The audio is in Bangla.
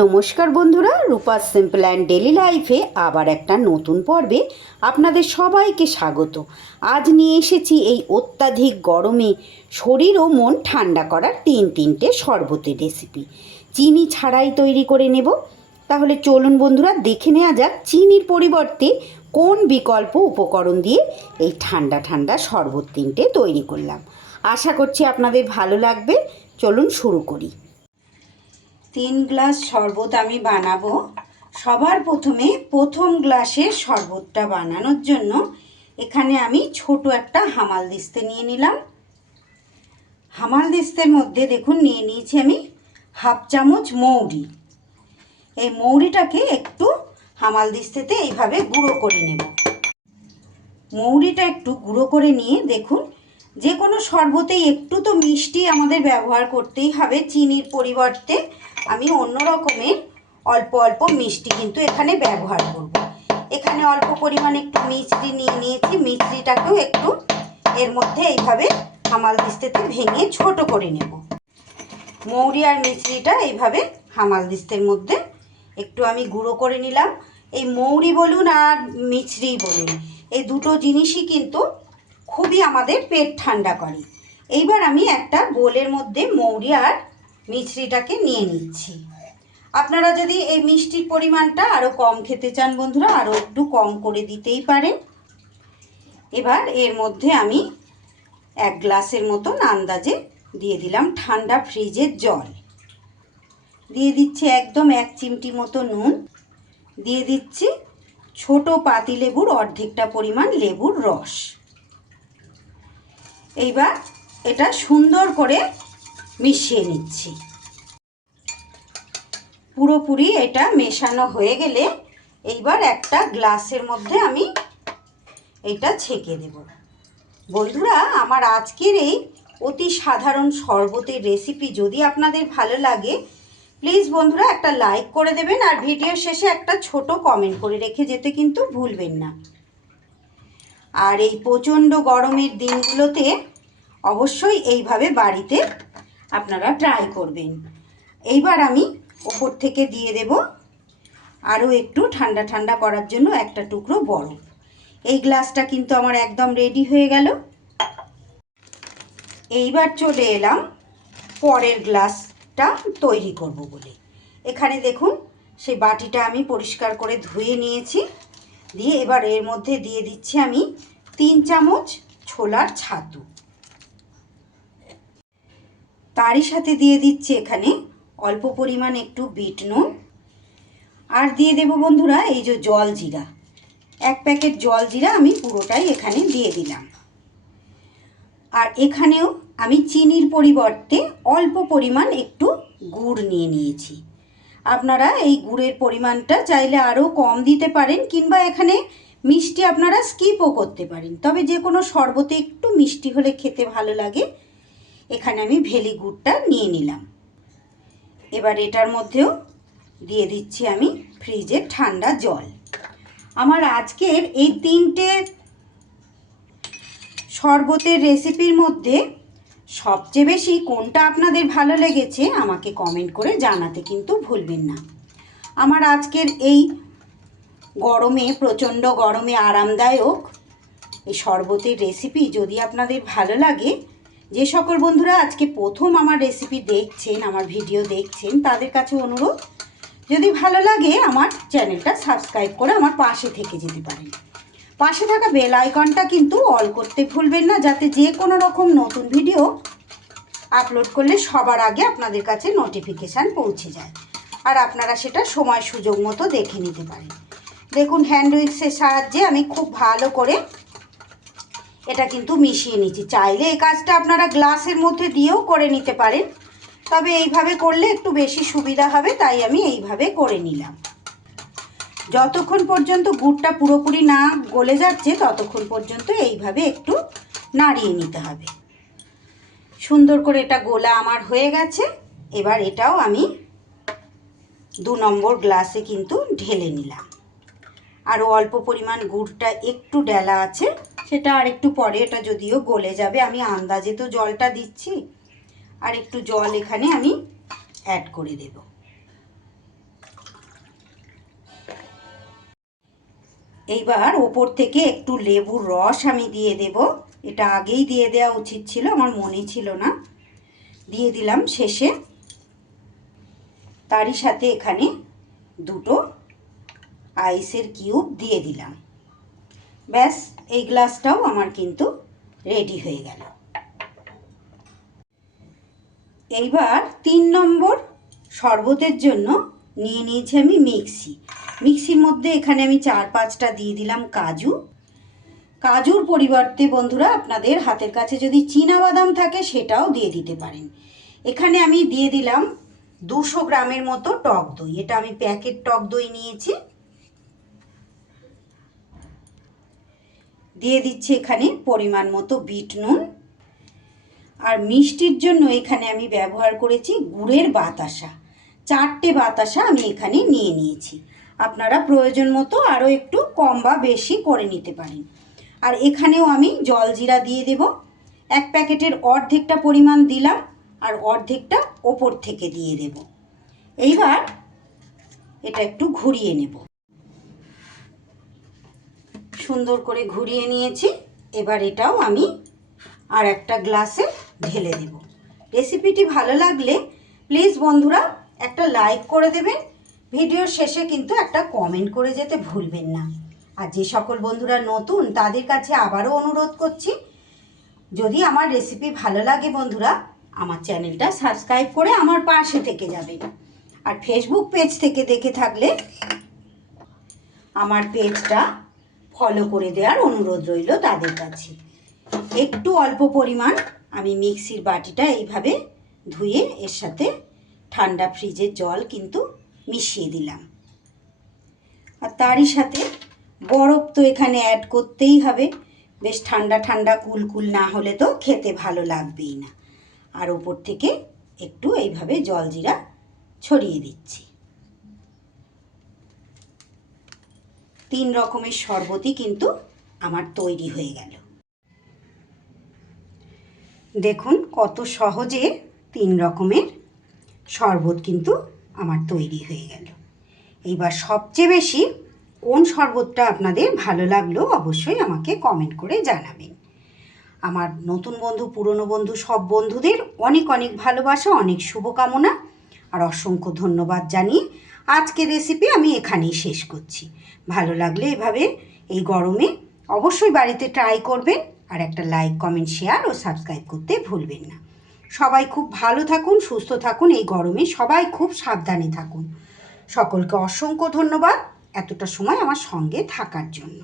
নমস্কার বন্ধুরা, রূপা সিম্পল অ্যান্ড ডেলি লাইফে আবার একটা নতুন পর্বে আপনাদের সবাইকে স্বাগত। আজ নিয়ে এসেছি এই অত্যাধিক গরমে শরীর ও মন ঠান্ডা করার তিনটে শরবতের রেসিপি। চিনি ছাড়াই তৈরি করে নেব। তাহলে চলুন বন্ধুরা, দেখে নেওয়া যাক চিনির পরিবর্তে কোন বিকল্প উপকরণ দিয়ে এই ঠান্ডা ঠান্ডা শরবত তিনটে তৈরি করলাম। আশা করছি আপনাদের ভালো লাগবে। চলুন শুরু করি। 3 গ্লাস শরবত আমি বানাবো। সবার প্রথমে প্রথম গ্লাসের শরবতটা বানানোর জন্য এখানে আমি ছোট একটা হামাল দিস্তে নিয়ে নিলাম। হামাল দিস্তের মধ্যে দেখুন নিয়ে নিয়েছি আমি হাফ চামচ মৌরি। এই মৌরিটাকে একটু হামাল দিস্তেতে এইভাবে গুঁড়ো করে নেব। মৌরিটা একটু গুঁড়ো করে নিয়ে দেখুন, যে কোনো শরবতেই একটু তো মিষ্টি আমাদের ব্যবহার করতেই হবে। চিনির পরিবর্তে আমি অন্য রকমের অল্প অল্প মিষ্টি কিন্তু এখানে ব্যবহার করব। এখানে অল্প পরিমাণে একটু মিষ্টি নিয়ে নিয়েছি। মিষ্টিটাকেও একটু এর মধ্যে এইভাবে হামাল দিস্তেতে ভেঙে ছোট করে নেব। মৌরি আর মিষ্টিটা এইভাবে হামাল দিস্তের মধ্যে একটু আমি গুঁড়ো করে নিলাম। এই মৌরি বলুন আর মিছরি বলুন, এই দুটো জিনিসই কিন্তু খুবই আমাদের পেট ঠান্ডা করে। এইবার আমি একটা বোলের মধ্যে মৌরি আর মিছরিটাকে নিয়ে নিচ্ছি। আপনারা যদি এই মিষ্টির পরিমাণটা আরও কম খেতে চান বন্ধুরা, আরও একটু কম করে দিতেই পারেন। এবার এর মধ্যে আমি 1 গ্লাসের মতন আন্দাজে দিয়ে দিলাম ঠান্ডা ফ্রিজের জল। দিয়ে দিচ্ছি একদম 1 চিমটি মতো নুন। দিয়ে দিচ্ছি ছোট পাতিলেবুর অর্ধেকটা পরিমাণ লেবুর রস। এইবার এটা সুন্দর করে মিশিয়ে নিচ্ছি। পুরোপুরি এটা মেশানো হয়ে গেলে এইবার একটা গ্লাসের মধ্যে আমি এটা ছেঁকে দেব। বন্ধুরা, আমার আজকের এই অতি সাধারণ শরবতের রেসিপি যদি আপনাদের ভালো লাগে, প্লিজ বন্ধুরা একটা লাইক করে দেবেন আর ভিডিও শেষে একটা ছোট কমেন্ট করে রেখে যেতে কিন্তু ভুলবেন না। আর এই প্রচণ্ড গরমের দিনগুলোতে অবশ্যই এইভাবে বাড়িতে আপনারা ট্রাই করবেন। এইবার আমি ওপর থেকে দিয়ে দেব আরও একটু ঠান্ডা ঠান্ডা করার জন্য একটা টুকরো বরফ। এই গ্লাসটা কিন্তু আমার একদম রেডি হয়ে গেল। এইবার চলে এলাম পরের গ্লাসটা তৈরি করব বলে। এখানে দেখুন সেই বাটিটা আমি পরিষ্কার করে ধুয়ে নিয়েছি। দিয়ে এবার এর মধ্যে দিয়ে দিচ্ছি আমি 3 চামচ ছোলার ছাতু। তারই সাথে দিয়ে দিচ্ছি এখানে অল্প পরিমাণ একটু বিট নুন। আর দিয়ে দেব বন্ধুরা এই যে জল জিরা, 1 প্যাকেট জল জিরা আমি পুরোটাই এখানে দিয়ে দিলাম। আর এখানেও আমি চিনির পরিবর্তে অল্প পরিমাণ একটু গুড় নিয়ে নিয়েছি। আপনারা এই গুড়ের পরিমাণটা চাইলে আরও কম দিতে পারেন, কিংবা এখানে মিষ্টি আপনারা স্কিপও করতে পারেন। তবে যে কোনো শরবতে একটু মিষ্টি হলে খেতে ভালো লাগে। এখানে আমি ভেলি গুড়টা নিয়ে নিলাম। এবার এটার মধ্যেও দিয়ে দিচ্ছি আমি ফ্রিজের ঠান্ডা জল। আমার আজকের এই 3টে শরবতের রেসিপির মধ্যে সবচেয়ে বেশি কোনটা আপনাদের ভালো লেগেছে আমাকে কমেন্ট করে জানাতে কিন্তু ভুলবেন না। আমার আজকের এই গরমে, প্রচণ্ড গরমে আরামদায়ক এই শরবতের রেসিপি যদি আপনাদের ভালো লাগে, যে সকল বন্ধুরা আজকে প্রথম আমার রেসিপি দেখছেন, আমার ভিডিও দেখছেন, তাদের কাছে অনুরোধ, যদি ভালো লাগে আমার চ্যানেলটা সাবস্ক্রাইব করে আমার পাশে থেকে যেতে পারেন। পাশে থাকা বেল আইকনটা কিন্তু অল করতে ভুলবেন না, যাতে যে কোনো রকম নতুন ভিডিও আপলোড করলে সবার আগে আপনাদের কাছে নোটিফিকেশান পৌঁছে যায় আর আপনারা সেটা সময় সুযোগ মতো দেখে নিতে পারেন। দেখুন হ্যান্ড উইক্সের সাহায্যে আমি খুব ভালো করে এটা কিন্তু মিশিয়ে নিচ্ছি। চাইলে এই কাজটা আপনারা গ্লাসের মধ্যে দিয়েও করে নিতে পারেন, তবে এইভাবে করলে একটু বেশি সুবিধা হবে, তাই আমি এইভাবে করে নিলাম। যতক্ষণ পর্যন্ত গুড়টা পুরোপুরি না গলে যাচ্ছে ততক্ষণ পর্যন্ত এইভাবে একটু নাড়িয়ে নিতে হবে। সুন্দর করে এটা গোলা আমার হয়ে গেছে। এবার এটাও আমি 2 নম্বর গ্লাসে কিন্তু ঢেলে নিলাম। আরও অল্প পরিমাণ গুড়টা একটু ডেলা আছে, সেটা আর একটু পরে এটা যদিও গলে যাবে। আমি আন্দাজে তো জলটা দিচ্ছি, আর একটু জল এখানে আমি অ্যাড করে দেব। এইবার ওপর থেকে একটু লেবুর রস আমি দিয়ে দেব। এটা আগেই দিয়ে দেওয়া উচিত ছিল, আমার মনে ছিল না। দিয়ে দিলাম শেষে। তারই সাথে এখানে দুটো আইসের কিউব দিয়ে দিলাম। ব্যাস, এই গ্লাসটাও আমার কিন্তু রেডি হয়ে গেল। এইবার 3 নম্বর শরবতের জন্য নিয়ে নিয়েছি আমি মিক্সির মধ্যে এখানে আমি 4-5টা দিয়ে দিলাম কাজু। কাজুর পরিবর্তে বন্ধুরা আপনাদের হাতের কাছে যদি চীনাবাদাম থাকে সেটাও দিয়ে দিতে পারেন। এখানে আমি দিয়ে দিলাম 200 গ্রামের মতো টক দই। এটা আমি প্যাকেট টক দই নিয়েছি। দিয়ে দিচ্ছি এখানে পরিমাণ মতো বিট নুন। আর মিষ্টির জন্য এখানে আমি ব্যবহার করেছি গুড়ের বাতাসা। 4টে বাতাসা আমি এখানে নিয়ে নিয়েছি। আপনারা প্রয়োজন মতো আরও একটু কম বা বেশি করে নিতে পারেন। আর এখানেও আমি জলজিরা দিয়ে দেব। 1 প্যাকেটের অর্ধেকটা পরিমাণ দিলাম আর অর্ধেকটা ওপর থেকে দিয়ে দেব। এইবার এটা একটু ঘুরিয়ে নেব। সুন্দর করে ঘুরিয়ে নিয়েছি। এবার এটাও আমি আর একটা গ্লাসে ঢেলে দেব। রেসিপিটি ভালো লাগলে প্লিজ বন্ধুরা একটা লাইক করে দেবেন। ভিডিওর শেষে কিন্তু একটা কমেন্ট করে যেতে ভুলবেন না। আর যে সকল বন্ধুরা নতুন তাদের কাছে আবারও অনুরোধ করছি, যদি আমার রেসিপি ভালো লাগে বন্ধুরা আমার চ্যানেলটা সাবস্ক্রাইব করে আমার পাশে থেকে যাবেন। আর ফেসবুক পেজ থেকে দেখে থাকলে আমার পেজটা ফলো করে দেওয়ার অনুরোধ রইল তাদের কাছে। একটু অল্প পরিমাণ আমি মিক্সির বাটিটা এইভাবে ধুয়ে এর সাথে ঠান্ডা ফ্রিজের জল কিন্তু মিশিয়ে দিলাম। আর তারই সাথে বরফ তো এখানে অ্যাড করতেই হবে। বেশ ঠান্ডা ঠান্ডা কুলকুল না হলে তো খেতে ভালো লাগবেই না। আর ওপর থেকে একটু এইভাবে জলজিরা ছড়িয়ে দিচ্ছি। 3 রকমের শরবতই কিন্তু আমার তৈরি হয়ে গেল। দেখুন কত সহজে 3 রকমের শরবত কিন্তু আমার তৈরি হয়ে গেল। এইবার সবচেয়ে বেশি কোন শরবতটা আপনাদের ভালো লাগলো অবশ্যই আমাকে কমেন্ট করে জানাবেন। আমার নতুন বন্ধু পুরনো বন্ধু সব বন্ধুদের অনেক অনেক ভালোবাসা, অনেক শুভকামনা আর অসংখ্য ধন্যবাদ জানিয়ে আজকের রেসিপি আমি এখানেই শেষ করছি। ভালো লাগলে এভাবে এই গরমে অবশ্যই বাড়িতে ট্রাই করবেন। আর একটা লাইক, কমেন্ট, শেয়ার ও সাবস্ক্রাইব করতে ভুলবেন না। সবাই খুব ভালো থাকুন, সুস্থ থাকুন। এই গরমে সবাই খুব সাবধানে থাকুন। সকলকে অসংখ্য ধন্যবাদ এতটা সময় আমার সঙ্গে থাকার জন্য।